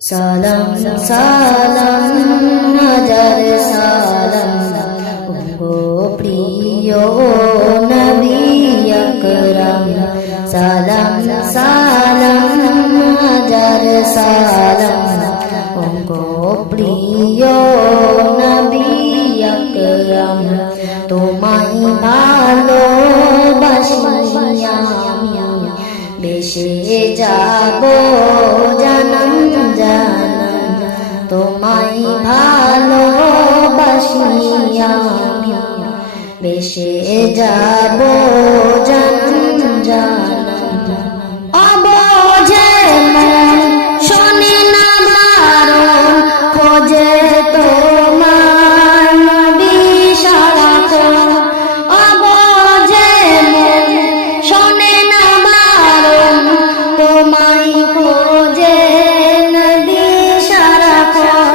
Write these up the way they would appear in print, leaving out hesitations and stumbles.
সালাম সালাম হাজার সালাম গো প্রিয় নবী আকরাম। সালাম সালাম হাজার সালাম গো প্রিয় নবী আকরাম। তোমায় ভালোবাসি আমি বেশে যাব জানাম জানাম। তোমায় ভালোবাসি আমি বেশে যাব জানাম জানাম। অবোঝে মন শোনে না বারণ খোঁজে তোমার নবী সারাক্ষণ। অবোঝে মন শোনে না বারণ তোমায় খোঁজে নবী সারাক্ষণ।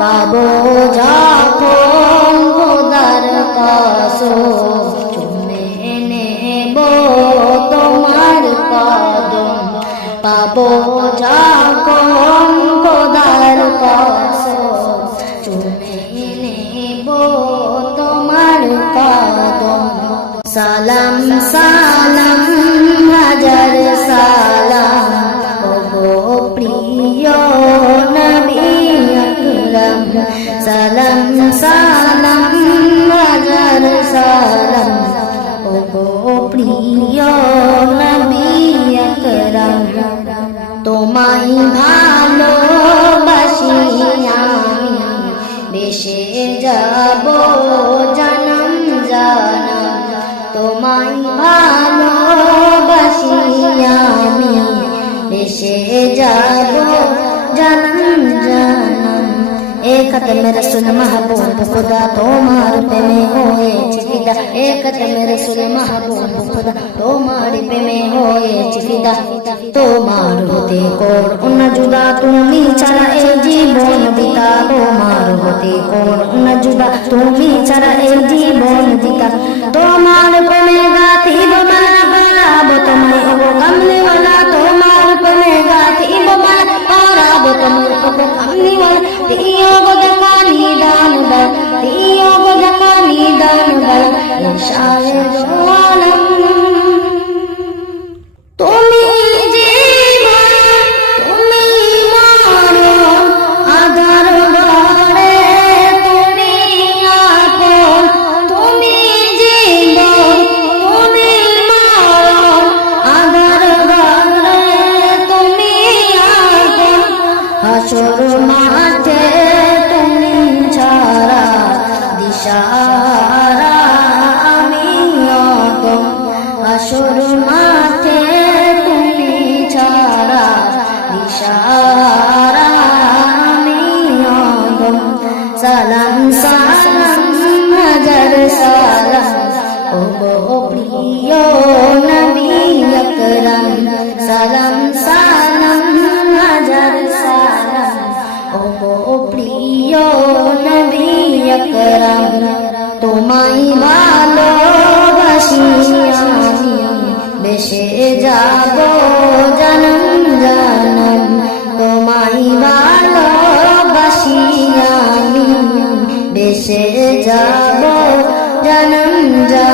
পাবো যখন খোদার কসম চুমে নেব তোমার কদম। পাবো যখন খোদার কসম চুমে নেব তোমার কদম। সালাম সালাম হাজার সালাম গো প্রিয় নবী আকরাম। সালাম সালাম হাজার সালাম গো প্রিয় নবী আকরাম। তোমায় ভালোবাসি আমি বেশে যাব জানাম জানাম। তোমায় ভালোবাসি আমি বেশে যাব জানাম জানাম। एक खत्म रसूल महबूब खुदा तुम्हार पे में होए चिफिदा। एक खत्म रसूल महबूब खुदा तुम्हार पे में होए चिफिदा। তোমার হতে কোন জুদা তুমি ছাড়া এই জীবন দিতা। তোমার হতে কোন জুদা তুমি ছাড়া এই জীবন দিতা। তোমার প্রেমে গাথিব মালা করাবো তোমায় ওগো কামলিওয়ালা। তোমার প্রেমে গাথিব মালা করাবো তোমায় ওগো কামলিওয়ালা। দিও গো দেখা নিদান বল, দিও গো দেখা নিদান বল শায়ের আলম। তুমি জীবন তুমি মরণ আধার ঘরে তুমি আপন। তুমি জীবন তুমি মরণ আধার ঘরে তুমি আপন। হাসর মাঠে তুমি ছাড়া দিশাহারা আমি অগম। হাসর মাঠে তুমি ছাড়া দিশাহারা আমি অগম। সালাম সালাম হাজার সালাম গো প্রিয় নবী আকরাম। সালাম সালাম হাজার সালাম গো প্রিয় নবী আকরাম। তোমায় ভালোবাসি আমি বেশে যাব জানাম জানাম। তোমায় ভালোবাসি আমি বেশে যাব জানাম জানাম।